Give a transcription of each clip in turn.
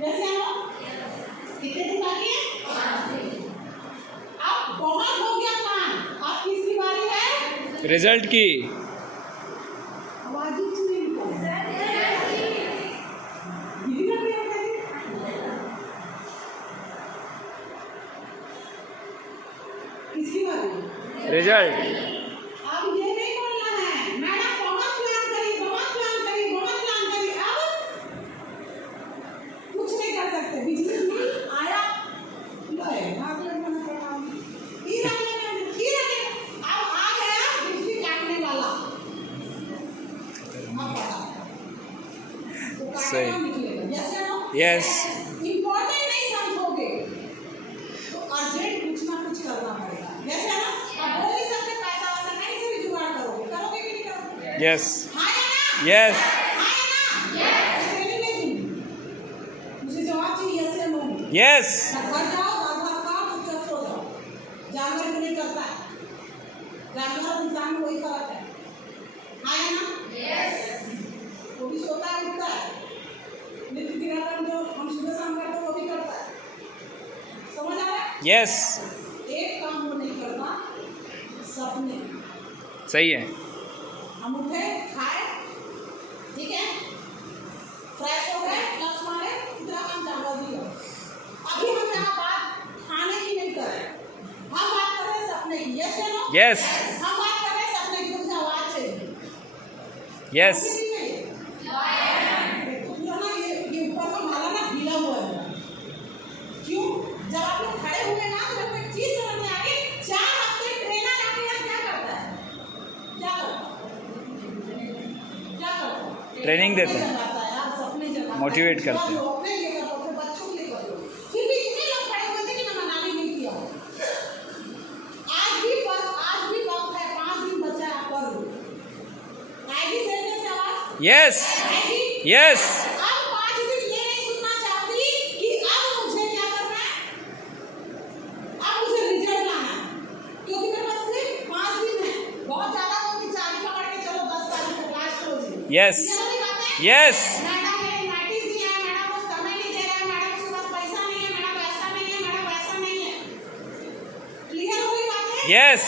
जैसे हम कितने दिन बाकी है? 5 दिन। अब बहुत हो गया काम, अब किसकी बारी है? रिजल्ट की। आवाज ही नहीं निकल किसकी बारी? रिजल्ट। अब ये नहीं बोलना है मैडम बहुत प्लान करी, बहुत प्लान करी, बहुत प्लान करी, अब कुछ नहीं कर सकते। बिजली बिल आया लो भाग ले मैंने पढ़ा फिर आगे अब आ गया बिजली काटने वाला। अब पढ़ा तो काटेगा निकलेगा। यस या नो? यस। इम्पोर्टेंट नहीं समझोगे तो अर्जेंट कुछ ना कुछ करना पड़ेगा। यस या नो? अब बोल नहीं सकते पैसा वैसा नहीं से भी जुगाड़ करोगे, करोगे कि नहीं करोगे? यस। हाँ या ना? यस। हाँ या ना? यस। ट्रेनिंग नहीं दूंगी, मुझे जवाब चाहिए यस या नो। यस। घर जाओ आधार कार्ड चुपचाप सो जाओ। जानवर भी नहीं करता है, जानवर और इंसान में वही फर्क है। हाँ या ना? यस। वो भी सोता है उठता है, नित्य क्रियाक्रम जो हम सुबह शाम करते हैं वो भी करता है। समझ आ रहा है? यस। एक काम वो नहीं करता, सपने। सही है। हम उठे खाए, ठीक है, फ्रेश हो गए, क्लास मारे, इतना काम जानवर भी हो। अभी हम यहाँ बात खाने की नहीं कर रहे, हम बात कर रहे हैं सपने की। यस या नो? यस। हम बात कर रहे हैं सपने की। मुझे आवाज चाहिए। यस। तो पूरा ना ये ऊपर का माला ना ढीला हुआ है। क्यों? जब आप लोग खड़े हुए ना तो आपको एक चीज समझ में आ गई, 4 हफ्ते ट्रेनर आपके यहाँ क्या करता है? क्या करता है? ट्रेनिंग देते हैं, जगाता है, आप सपने जगाता है, मोटिवेट करते हैं। अपने लिए करते हो, अपने बच्चों के लिए करते हो। फिर भी इतने लोग खड़े हुए थे कि मैं मनाने नहीं किया। आज भी वक्त है, 5 दिन बचा है, आप कर लो। आएगी सही से आवाज? यस। आएगी? यस। अब 5 दिन ये नहीं सुनना चाहती कि अब मुझे क्या करना है, अब मुझे रिजल्ट लाना है, क्योंकि मेरे पास सिर्फ 5 दिन है। बहुत ज्यादा हो कि 4 पकड़ के चलो 10 तारीख तक लास्ट रोज है। यस। ये वाली बात है? यस। मैडम ने नोटिस दिया है, मैडम को समय नहीं दे रहा है, मैडम के पास पैसा नहीं है, मैडम ऐसा नहीं है, मैडम वैसा नहीं है। क्लियर हो गई बात है? यस।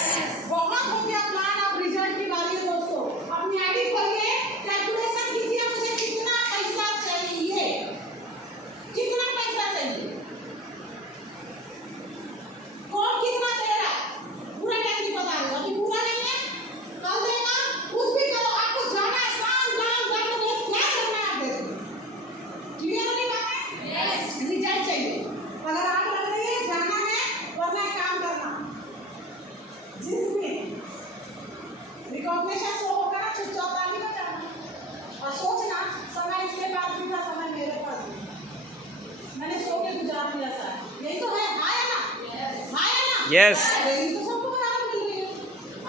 बहुत हो गया प्लान, अब रिजल्ट की बारी है दोस्तों। अपनी आईडी खोलिए, कैलकुलेशन कीजिए, मुझे कितना पैसा चाहिए, कितना पैसा चाहिए, कौन कितना दे रहा है, पूरा टाइम बता रहे हो। अभी पूरा नहीं है, कल देगा, कुछ भी करो, आपको जाना है शाम गांव जाके बोलो क्या करना है आप देखो। क्लियर हो गई बात है? यस। रिजल्ट चाहिए, अगर आग लग रही है जाना है, वरना एक काम करना, जिसमें रिकॉग्निशन शो होगा ना, चुपचाप आगे मत जाना और सोचना समय इसके पास भी था, समय मेरे पास भी, मैंने सो के गुजार दिया सर। यही तो है। हाँ या ना? हाँ या ना? यस। यही तो सबको बराबर मिल रही है।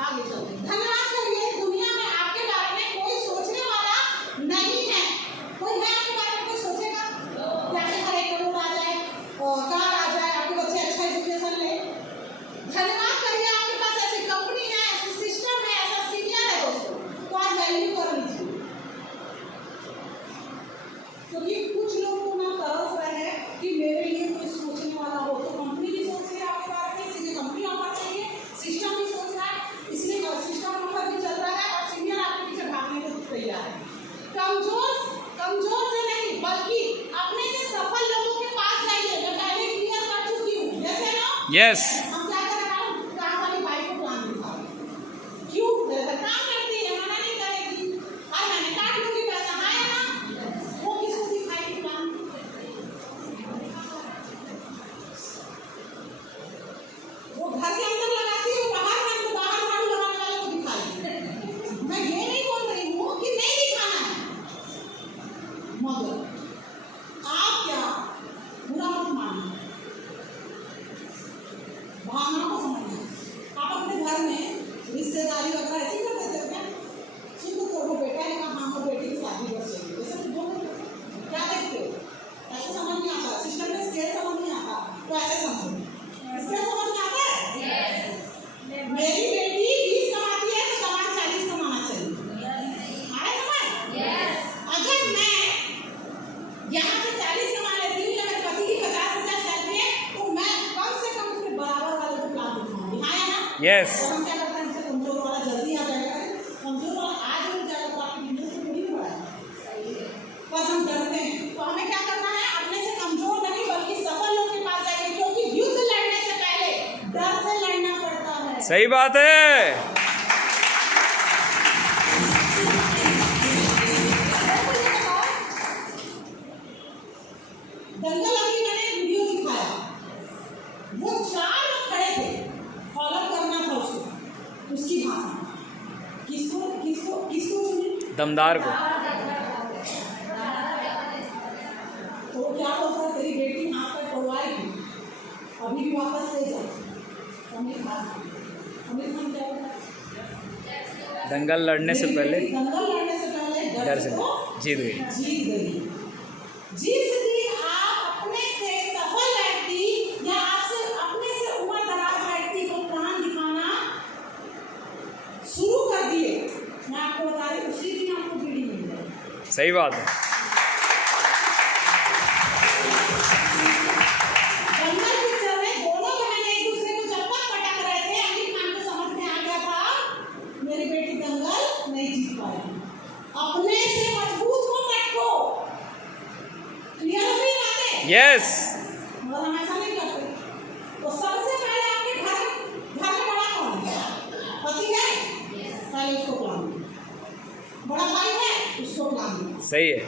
आगे चलते हैं। धन्यवाद करिए। दुनिया में आपके बारे में कोई सोचने वाला नहीं है। कोई है आपके बारे में कोई सोचेगा कि आपके घर 1 करोड़ आ जाए और कार आ जाए, आपके बच्चे अच्छा एजुकेशन ले? धन्यवाद करिए आपके पास ऐसी कंपनी है, ऐसी सिस्टम है, ऐसा सीनियर है दोस्तों, तो आज वैल्यू कर लीजिए। क्योंकि कुछ लोग को ना तरस रहे हैं कि मेरे लिए कोई सोचने वाला हो, तो कंपनी भी सोच रही है आपके बारे में, इसलिए कंपनी ऑफर चाहिए, सिस्टम भी सोच रहा है, इसलिए सिस्टम ऑफर भी चल रहा है और सीनियर आपके पीछे भागने को तैयार है। कमजोर से नहीं बल्कि अपने से सफल लोगों के पास जाइए। मैं पहले क्लियर कर चुकी हूँ। यस या नो? यस। हम क्या कर रहे हैं, काम वाली बाई को प्लान दिखा रहे हैं। क्यों? मेरे घर काम करती है, मना नहीं करेगी, और मैंने काट लूंगी पैसा। हाँ या ना? वो किसको दिखाएगी प्लान? वो घर के अंदर लगाती है, बाहर झाड़ू लगाने वाले को दिखाएगी। मैं ये नहीं बोल रही हूँ कि नहीं दिखाना है, मगर आप क्या बुरा मत मानिए, यस और हम क्या करते हैं, जैसे कमजोर वाला जल्दी आ जाएगा, कमजोर वाला आज हो जाएगा तो आपकी बिजनेस में थोड़ी बढ़ाएगा। पर हम डरते हैं, तो हमें क्या करना है, अपने से कमजोर नहीं बल्कि सफल लोग के पास जाएंगे, क्योंकि युद्ध लड़ने से पहले डर से लड़ना पड़ता है। सही बात है। दंगल अभी मैंने एक वीडियो दिखाया, वो 4 लोग खड़े थे, फॉलो करना था उसको, उसकी भाषा, किसको किसको किसको सुनी, दमदार को। तो क्या बोलता, तेरी बेटी हाथ पर टोवाएगी, अभी भी वापस ले जाओ। अमित खान क्या बोलता, दंगल लड़ने से पहले दंगल लड़ने से पहले डर से जीत गई। जीत गई। जिस दिन आप अपने से सफल व्यक्ति या आपसे अपने से उम्र दराज व्यक्ति को प्राण दिखाना शुरू कर दिए, मैं आपको बता रही हूँ, उसी दिन आपको बीड़ी मिल जाएगी। सही बात है। दंगल पिक्चर में दोनों बहनें एक दूसरे को जब तक पटक रहे थे, अमित खान को समझ में आ गया था मेरी बेटी दंगल नहीं जीत पाएगी। अपने से मजबूत को पटको। क्लियर हो गई बातें? यस मगर हम ऐसा नहीं करते। तो सबसे पहले आपके घर में बड़ा कौन है? पति है? पहले उसको प्लान दो। बड़ा भाई है? उसको प्लान दो। सही है।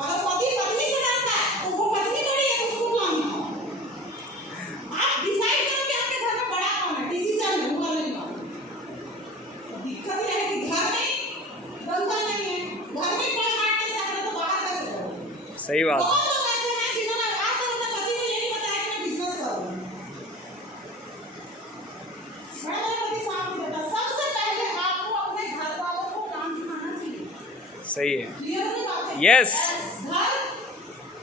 अगर पति पत्नी से डरता है तो वो पत्नी बड़ी है तो उसको प्लान दो। आप डिसाइड करो कि आपके घर में बड़ा कौन है, डिसीजन है, हुआ नहीं हुआ। दिक्कत यह है कि घर में दंगल नहीं है, घर में कोई काट नहीं सकता तो बाहर कैसे करोगे? सही बात है। बहुत लोग ऐसे हैं जिन्होंने आज तक अपने पति को ये नहीं बताया कि मैं बिजनेस कर रहा हूँ। मैं मेरा पति साथ नहीं देता। सबसे पहले आपको अपने घर वालों को काम दिखाना चाहिए। सही है। क्लियर है बात है? यस घर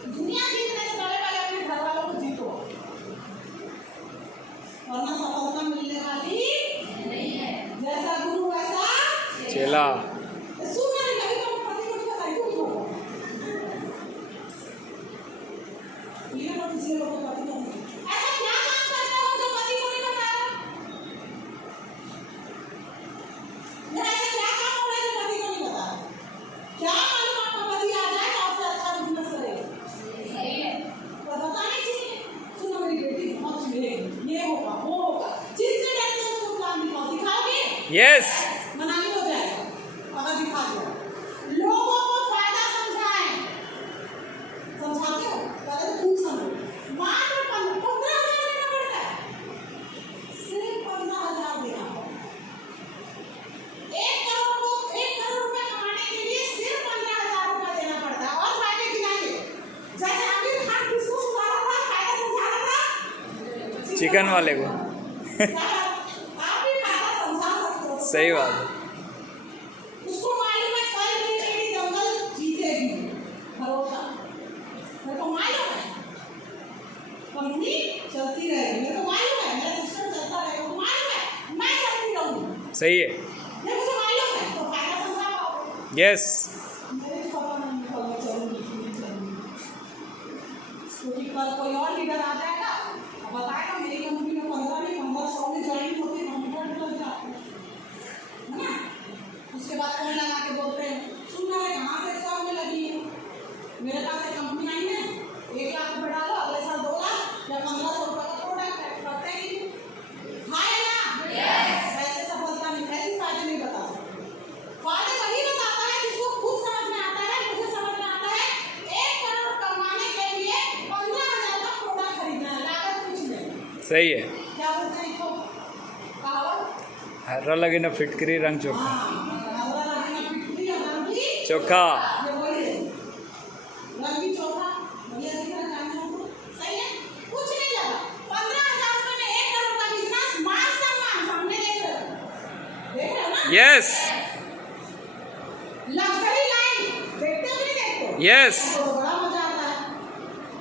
दुनिया जीतने से पहले अपने घर वालों को जीतो, वरना सफलता मिलने वाली नहीं है। जैसा गुरु वैसा चेला। सुनना नहीं, कभी तो पति को नहीं बताई तुम छोड़ो। ये लोग किसी लोग को पति को नहीं, ऐसा क्या काम करता हो जो पति को नहीं बता रहा? या ऐसा क्या काम हो रहा है जो पति को नहीं बता रहा? क्या मालूम आपका पति आ जाए तो आपसे अच्छा बिजनेस करेगा? सही है, पर बताने चाहिए। सुनो मेरी बेटी बहुत मिलेगी, ये होगा वो होगा, जिससे डरते हो उसको प्लान दिखाओ। दिखाओगे? यस मनाली हो जाएगा अगर दिखा दिया। लोगों को फायदा समझाएं, समझाते हो पहले तो खूब समझो। मात्र 15,000 देना पड़ता है, सिर्फ 15,000 देना पड़ता है। 1 करोड़ रुपए कमाने के लिए सिर्फ 15,000 रुपए देना पड़ता है। और फायदे गिनाइए, जैसे आमिर खान किसको सुना रहा था, फायदा समझा रहा था चिकन वाले को। आप भी फायदा समझा सकते हो। सही बात है। उसको मालूम है कल मेरी दंगल जीतेगी, भरोसा मेरे को मालूम है, कंपनी चलती रहेगी, मेरे को मालूम है, मेरा सिस्टम चलता रहेगा, मेरे को मालूम है, मैं चलती रहूंगी, सही है। ये मुझे मालूम है, तो फायदा समझा पाओगे। यस मेरे को पता नहीं कल मैं चलूंगी क्योंकि कल कोई और लीडर आ जाएगा और बताएगा मेरी कंपनी में 15 नहीं 1500 में ज्वाइन होती है, 100 लग जाते हैं, है ना? उसके बाद कौन लगा के बोलते हैं सुनना है कहाँ से 100 में लगी है, मेरे पास एक कंपनी आई है, 1 लाख रुपये डालो, अगले साल 2 लाख या 1500 रुपये का प्रोडक्ट है, करते हैं कि हाँ है ना? ऐसे सफलता नहीं, ऐसे फायदे नहीं बता सकते। फायदे वही बताता है जिसको खुद समझ में आता है, मुझे समझ में आता है। 1 करोड़ कमाने के लिए 15,000 का प्रोडक्ट खरीदना है, लागत कुछ नहीं। सही है। क्या बोलते हैं इसको? कहावत? हर्रा लगे ना फिटकरी रंग चोखा। चोखा चोखा रंगी चोखा बढ़िया दिख रहा है आपको, सही है? कुछ नहीं लगा, 15,000 रुपये में 1 करोड़ का बिजनेस, मान सम्मान, सामने देख रहे हो ना? यस लग्जरी लाइन देखते हो नहीं देखते हो? यस तो बड़ा मजा आता है।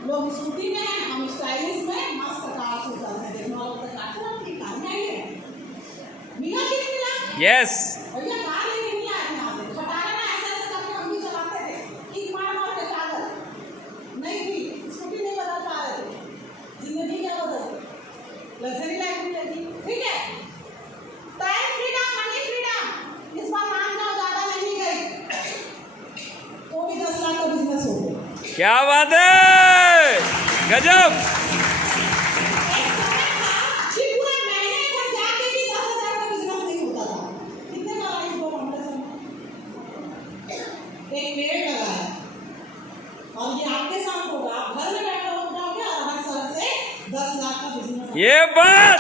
लोग स्कूटी में हैं, हम स्टाइलिश में मस्त कार से चलते हैं, देखने वालों को काटते हैं कि कार में आई है, मिला कि नहीं मिला? यस भैया कार लेके नहीं आए यहाँ से, खटारा ना ऐसे करके हम भी चलाते थे, कि मार के कागज नहीं थी, स्कूटी नहीं बदल पा रहे थे, जिंदगी क्या बदलती, लग्जरी लाइफ मिलेगी, ठीक है? क्या बात है, गजब। कि पूरे महीने भर जाके भी 10,000 का बिजनेस नहीं होता था। कितने का आई वो फाउंडेशन? एक पेड़ लगाया और ये आपके साथ होगा, आप घर में बैठे हो जाओगे और हर साल से 10 लाख का बिजनेस। ये बात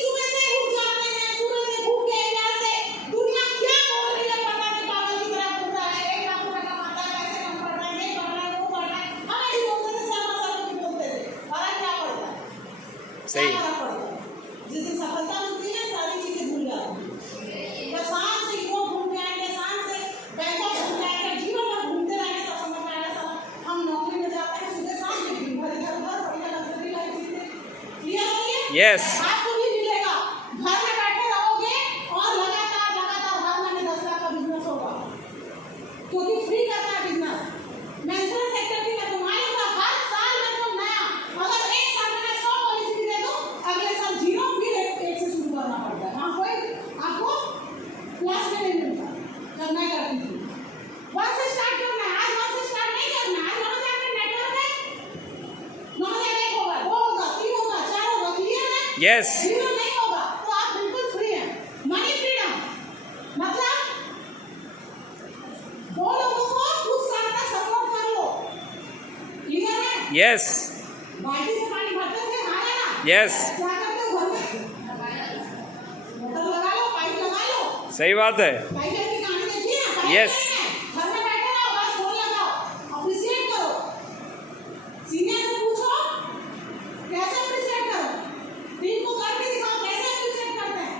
सुबह से उठ जाते हैं, सुबह से भूखे प्यासे, दुनिया क्या बोल रही है पता नहीं, पागल की तरह घूम रहा है, 1 लाख रुपए कमाता है, पैसे कम पड़ रहे हैं, ये कर रहा है, वो कर रहा है। हम ऐसे बोलते थे, साल भी बोलते थे, फर्क क्या पड़ता है? सही। क्या फर्क पड़ता है? जिस दिन सफलता मिलती है सारी चीजें भूल जाती हैं। जब शाम से यूरोप घूम के आएंगे, शाम से बैंकॉक घूम के आएंगे, जीवन भर घूमते रहेंगे, तब समझ में आएगा साला हम नौकरी में जाते हैं, सुबह शाम के दिन भर इधर उधर बढ़िया लग्जरी लाइफ जीते। क्लियर हो गया? यस। आपको भी मिलेगा, घर में बैठे रहोगे और लगातार लगातार हर महीने 10 लाख का बिजनेस होगा, क्योंकि फ्री करना है बिजनेस। मेंशन सेक्टर की मैं तुम्हारी होगा, हर साल में तुम नया, अगर एक साल में 100 पॉलिसी भी दे दो, अगले साल 0 फिर एक से शुरू करना पड़ता है। वहाँ कोई आपको क्लास में नहीं मिलता जब मैं करती थी। 1 से स्टार्ट करना है, आज 1 से स्टार्ट नहीं करना है, आज 9,000 का नेटवर्क है, 9,001 होगा, 2 होगा, 3 होगा, 4 होगा, क्लियर है? यस। 0 नहीं होगा तो आप बिल्कुल फ्री हैं। मनी फ्रीडम मतलब 2 लोगों को कुछ साल तक सपोर्ट कर लो, क्लियर है? यस। बाल्टी से पानी भरते थे, हाँ या ना? यस। क्या करते हो घर में? मोटर लगा लो, पाइप लगा लो। सही बात है। पाइप की कहानी देखिए ना, पाइप Yes. नहीं है। घर में बैठे रहो, बस फोन लगाओ, अप्रिशिएट करो, सीनियर से पूछो कैसे अप्रिशिएट करो, टीम को करके दिखाओ कैसे अप्रिशिएट करते हैं।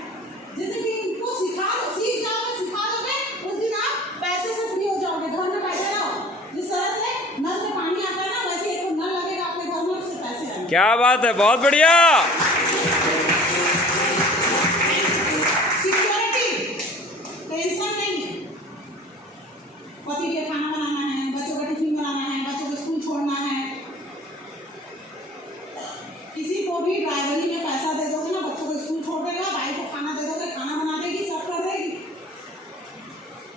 जैसे कि इनको सिखा दो, सीख जाओगे, सिखा दोगे, उस दिन आप पैसे से फ्री हो जाओगे। घर में बैठे रहो, जिस तरह से नल से पानी आता है ना, वैसे एक नल लगेगा आपके घर में, उससे पैसे आएंगे। क्या बात है, बहुत बढ़िया। सिक्योरिटी, टेंशन नहीं है। पति के खाना बनाना है, बच्चों का टिफिन बनाना है, बच्चों को स्कूल छोड़ना है। किसी को भी ड्राइवरी में पैसा दे दोगे ना, बच्चों को स्कूल छोड़ देगा, भाई को खाना दे दोगे, खाना बना देगी, सब कर देगी।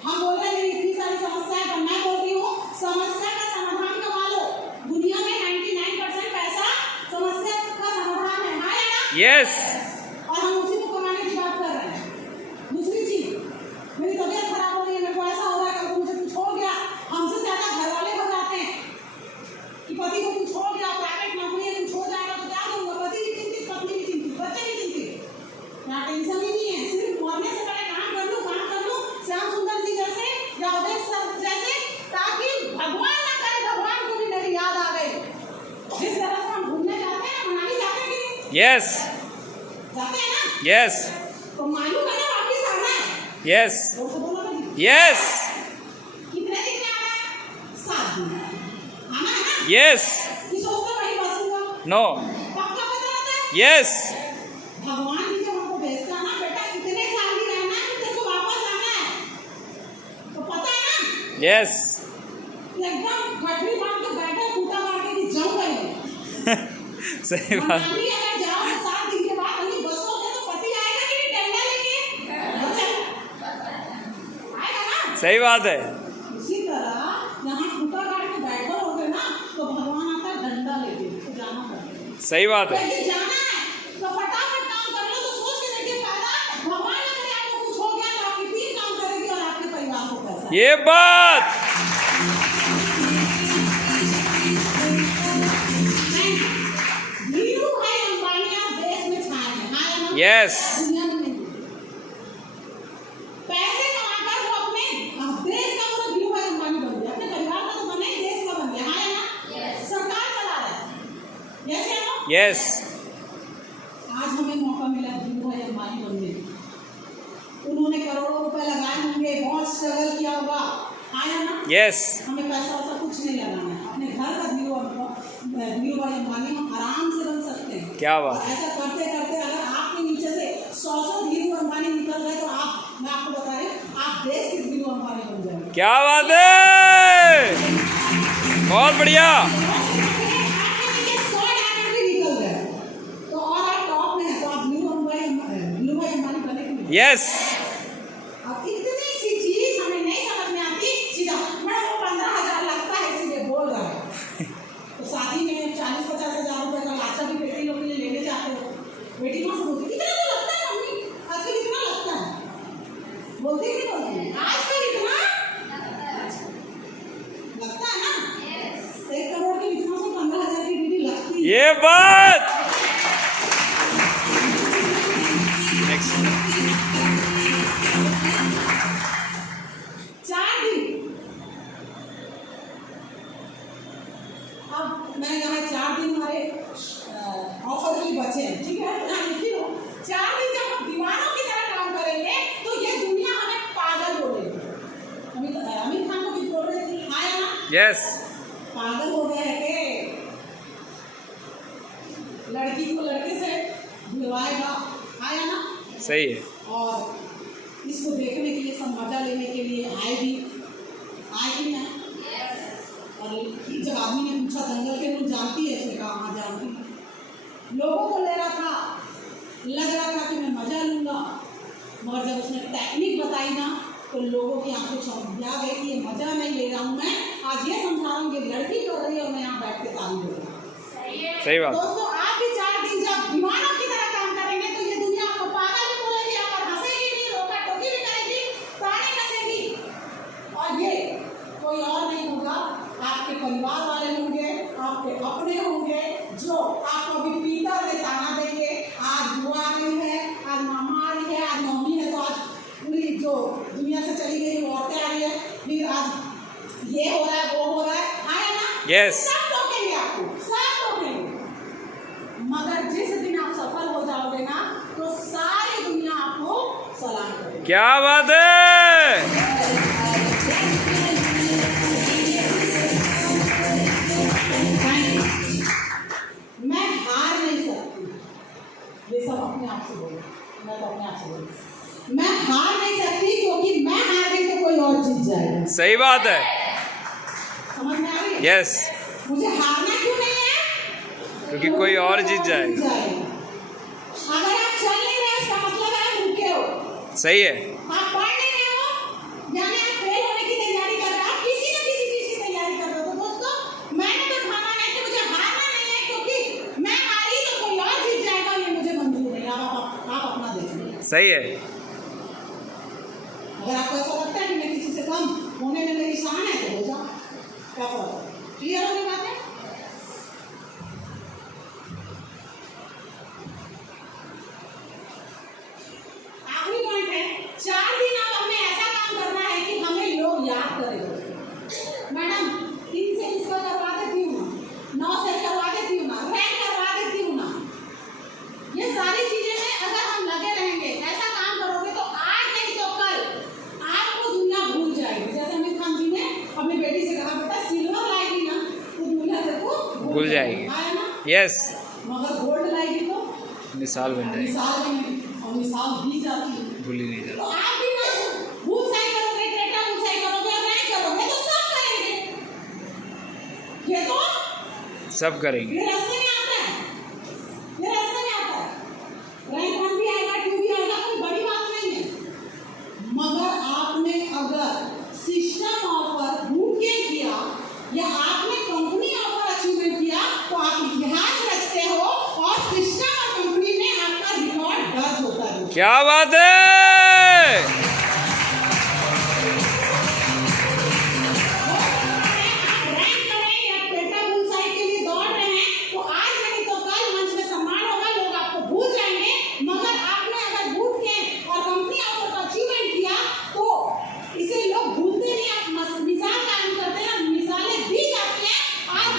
हम बोल रहे हैं इतनी सारी समस्याएं, पर मैं बोल रही हूँ समस्या का समाधान कमा लो। दुनिया में 99% पैसा समस्या का समाधान है, हाँ या ना? यस। और हम उसी को कमाने की बात कर रहे हैं। दूसरी चीज, मेरी तबीयत खराब हो रही है, मेरे को ऐसा हो रहा है, कल को मुझे कुछ हो गया, हमसे ज्यादा घर वाले हो जाते हैं कि पति को कुछ हो गया, प्राइवेट नौकरी है, कुछ हो जाएगा तो क्या करूंगा। पति भी चिंतित, पत्नी भी चिंतित, बच्चे भी चिंतित, यहाँ टेंशन ही नहीं है। सिर्फ मरने से पहले काम कर लूँ, श्याम सुंदर जी जैसे या उदय सर जैसे, ताकि भगवान ना करे, भगवान को भी मेरी याद आ गई। जिस तरह से हम घूमने जाते हैं, मनाली जाते हैं कि नहीं यस। जाते हैं ना, यस। तो मालूम है ना वापिस आना है। यस। बोल तो बोलो ना, यस। कितने दिन में आना है? 7 दिन आना है ना? यस। कि सोचते वही बसूंगा, नो। पक्का पता रहता है। यस। भगवान जी जब हमको भेजता है ना, बेटा कितने साल भी रहना है, तेरे को वापस आना है, तो पता है ना? यस। एकदम गठरी बांध के बैठे, कूटा मार के कि जम गए। सही बात। मनाली अगर जाओ तो 7 दिन के बाद कहीं बसोगे तो पति आएगा कि नहीं डंडा लेके? आएगा ना? सही बात है। इसी तरह यहाँ कूटा काट के बैठे होगे ना, तो भगवान आता है डंडा लेके, तो जाना पड़ेगा। सही बात है। यदि जाना है तो फटाफट काम कर लो, तो सोच के देखिए फायदा। भगवान अगर आपको कुछ हो गया तो आपकी टीम काम करेगी और आपके परिवार को पैसा। ये बात। धीरू भाई अंबानी आज देश में छाए हैं, हाँ या ना? यस। दुनिया में नहीं। पैसे कमाकर वो अपने देश का पूरा धीरू भाई अंबानी बन गया, अपने परिवार का तो बने, देश का बन गया, हाँ या ना? सरकार चला रहा है, यस या नो? यस। आज हमें मौका मिला धीरू भाई अंबानी बनने का। उन्होंने करोड़ों रुपए लगाए होंगे, बहुत स्ट्रगल किया होगा, हाँ या ना? यस। हमें पैसा वैसा कुछ नहीं लगाना है, अपने घर का धीरू भाई अंबानी हम आराम से बन सकते हैं। क्या बात। ऐसा करते करते अगर आपके नीचे से 100 धीरू अंबानी निकल गए तो आप, मैं आपको बता रही हूँ, आप देश के धीरू अंबानी बन जाएंगे। क्या बात है, बहुत बढ़िया। आपके नीचे 100 डायमंड भी निकल गए तो और आप टॉप में हैं, तो आप धीरू भाई अंबानी बने कि नहीं? यस। आप इतने ये बात। नेक्स्ट। 4 दिन। अब मैंने कहा 4 दिन हमारे ऑफर के लिए बचे हैं, ठीक है? यहाँ लिखी लो, 4 दिन जब हम दीवानों की तरह काम करेंगे तो ये दुनिया हमें पागल बोलेगी। आमिर खान को भी बोल रहे थे, हाँ या ना? यस। पागल हो गया है कि लड़की को लड़के से भिड़वाएगा, हाँ या ना? सही है। और इसको देखने के लिए, सब मजा लेने के लिए आए भी ना। और जब आदमी ने पूछा दंगल के लोग जानती है, उसने कहा हाँ जानती हूँ। लोगों को ले रहा था, लग रहा था कि मैं मजा लूंगा, मगर जब उसने टेक्निक बताई ना तो लोगों की आंखें चौंधिया गई कि ये मजा नहीं ले रहा हूँ मैं, आज ये समझा रहा हूँ कि लड़की कर रही है और मैं यहाँ बैठ के ताली दे रहा हूँ। सही बात। दोस्तों आप भी 4 दिन जब दीवानों की तरह काम करेंगे तो ये दुनिया आपको पागल भी बोलेगी, और हंसेगी भी, रोका टोकी भी करेगी, ताने कसेगी। और ये कोई और नहीं होगा, आपके परिवार वाले होंगे, आपके अपने होंगे, जो आपको अभी पीटर में ताना देंगे, आज बुआ आ रही है, आज मामा आ रही है, आज मम्मी है, तो आज पूरी जो दुनिया से चली गई वो औरतें आ रही है, फिर आज ये हो रहा है, वो हो रहा है, आया ना? Yes. सब टोकेंगे आपको, सब टोकेंगे। मगर जिस दिन आप सफल हो जाओगे ना तो सारी दुनिया आपको सलाम करेगी। क्या बात है। मैं हार नहीं सकती, ये सब अपने आप से बोलो, मैं तो अपने आप से बोलूँ, मैं हार नहीं सकती क्योंकि मैं हार गई तो कोई और जीत जाएगा। सही बात है। समझ में आ रही है? यस। मुझे हारना क्यों नहीं है? क्योंकि कोई और जीत जाएगा। अगर आप चल नहीं रहे इसका मतलब आप रुके हो। सही है। आप पढ़ नहीं रहे हो, यानी आप फेल होने की तैयारी कर रहे हो, आप किसी न किसी चीज की तैयारी कर रहे हो। तो दोस्तों मैंने तो ठाना है कि मुझे हारना नहीं है, क्योंकि मैं हारी तो कोई और जीत जाएगा, ये मुझे मंजूर नहीं। आप अपना देखिए। सही है। अगर आपको ऐसा लगता है कि मैं किसी से कम होने में मेरी शान है तो हो जाओ, क्या फर्क है? क्लियर होगी बात है? आखिरी पॉइंट है, 4 दिन अब हमें ऐसा काम करना है कि हमें लोग याद करें। मैडम 3 से इसका करवा देती हूँ ना, 9 से करवा देती हूँ ना, रैंक करवा देती हूँ ना, ये सारी चीजें में अगर हम लगे रहेंगे, ऐसा काम करोगे तो आज नहीं तो कल आपको दुनिया भूल जाएगी। जैसे आमिर खान जी ने अपनी बेटी से कहा, बेटा सिल्वर लाएगी ना तो दुनिया देखो भूल जाएगी। आया ना? यस। मगर गोल्ड लाएगी तो मिसाल बन जाएगी। मिसाल नहीं, और मिसाल दी जाती है। भूल ही नहीं जाता। तो आप भी ना ऊंचाई करोगे, टेटा ऊंचाई करोगे और नहीं करोगे तो सब करेंगे। ये तो सब करेंगे। ये रास्ते में आता है, ये रास्ते में आता है। रैंक 1 भी आएगा, 2 भी आएगा, कोई बड़ी बात नहीं है। मगर आपने अगर सिस्टम ऑफर बूट कैंप किया या आपने कंपनी ऑफर अचीवमेंट किया तो आप इतिहास रचते हो और सिस्टम और कंपनी में आपका रिकॉर्ड दर्ज होता है। क्या बात है। रैंक करें या टेटा ऊंचाई के लिए दौड़ रहे हैं तो आज नहीं तो कल मंच में सम्मान होगा, लोग आपको भूल जाएंगे। मगर आपने अगर बूट कैंप और कंपनी ऑफर का अचीवमेंट किया तो इसे लोग भूलते नहीं। आप मिसाल कायम करते हैं, मिसालें दी जाती हैं। आप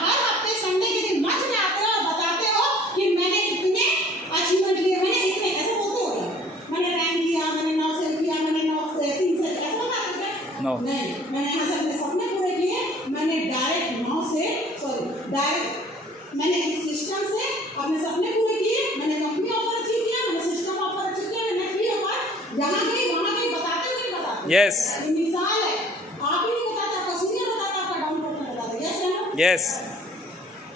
हर हफ्ते संडे के दिन मंच में आते हो और बताते हो कि मैंने इतने अचीवमेंट लिए, मैंने इतने, ऐसे बोलते हो मैंने रैंक किया, मैंने 9 से किया, मैंने 9 से 3 से, ऐसा बताते हैं? नो। नहीं, मैंने यहाँ से अपने सपने पूरे किए, मैंने डायरेक्ट 9 से डायरेक्ट मैंने इस सिस्टम से अपने सपने पूरे किए, मैंने कंपनी ऑफर अचीव किया, मैंने सिस्टम ऑफर अचीव किया, मैंने फ्री ऑफर जहाँ गई वहाँ गई, बताते हुए नहीं बताते। यस। ये मिसाल है, आप ही नहीं बताते, आपका सीनियर बताता, आपका डाउन कोर्ट में बताता। यस है ना? यस।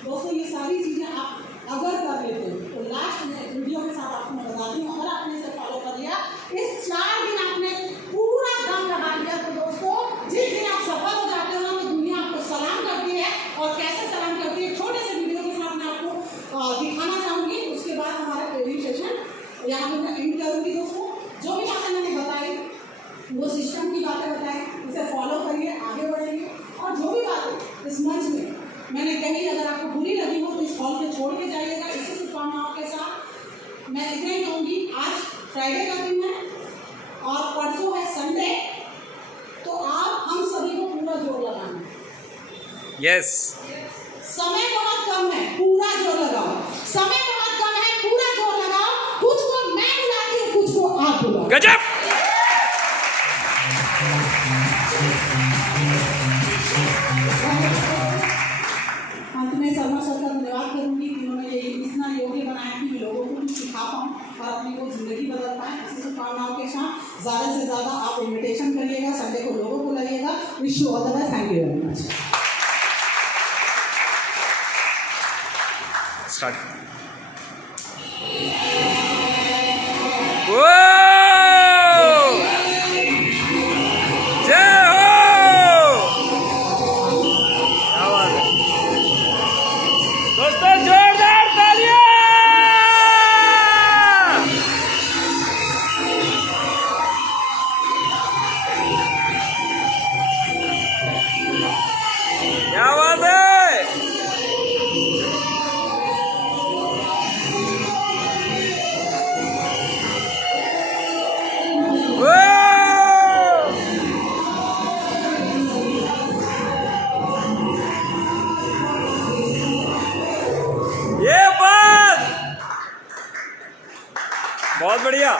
दोस्तों ये सारी चीजें आप अगर कर लेते हो तो लास्ट में वीडियो के साथ आपको मैं बता दूं, अगर आपने इसे फॉलो कर लिया, इस 4 दिन आपने पूरा दम लगा लिया, तो दोस्तों जिस दिन आप सफल हो जाते हो ना तो दुनिया आपको सलाम करती है। और कैसे सलाम करती है, छोटे से वीडियो के साथ मैं आपको दिखाना चाहूंगी। उसके बाद हमारा ट्रेनिंग सेशन यहाँ पर मैं एंड करूंगी। दोस्तों जो भी बातें मैंने बताई वो सिस्टम की बातें बताएं, इसे फॉलो करिए, आगे बढ़ेंगे। और जो भी बातें इस मंच में मैंने कही अगर आपको बुरी लगी हो तो इस हॉल में छोड़ के जाइएगा। इसी शुभकामनाओं के साथ मैं इतना ही कहूँगी। आज फ्राइडे का दिन है और परसों है संडे, तो आप हम सभी को पूरा जोर लगाना है। यस, समय बहुत कम है, पूरा जोर लगाओ। समय बहुत कम है, पूरा जोर लगाओ। कुछ को मैं बुलाती हूँ, कुछ को आप बुलाओ। गजब। अंत में शर्मा सर का धन्यवाद करूंगी कि उन्होंने ये इतना योग्य बनाया कि मैं लोगों को भी सिखा पाऊँ और अपनी को जिंदगी बदल पाएँ। इसी शुभकामनाओं के साथ ज़्यादा से ज़्यादा आप इन्विटेशन करिएगा, संडे को लोगों को लगेगा। Wish you all the best. Thank you very much. Start. जय हो। क्या बात है दोस्तों, जोरदार तालियां। क्या बात है। ये बात बहुत बढ़िया।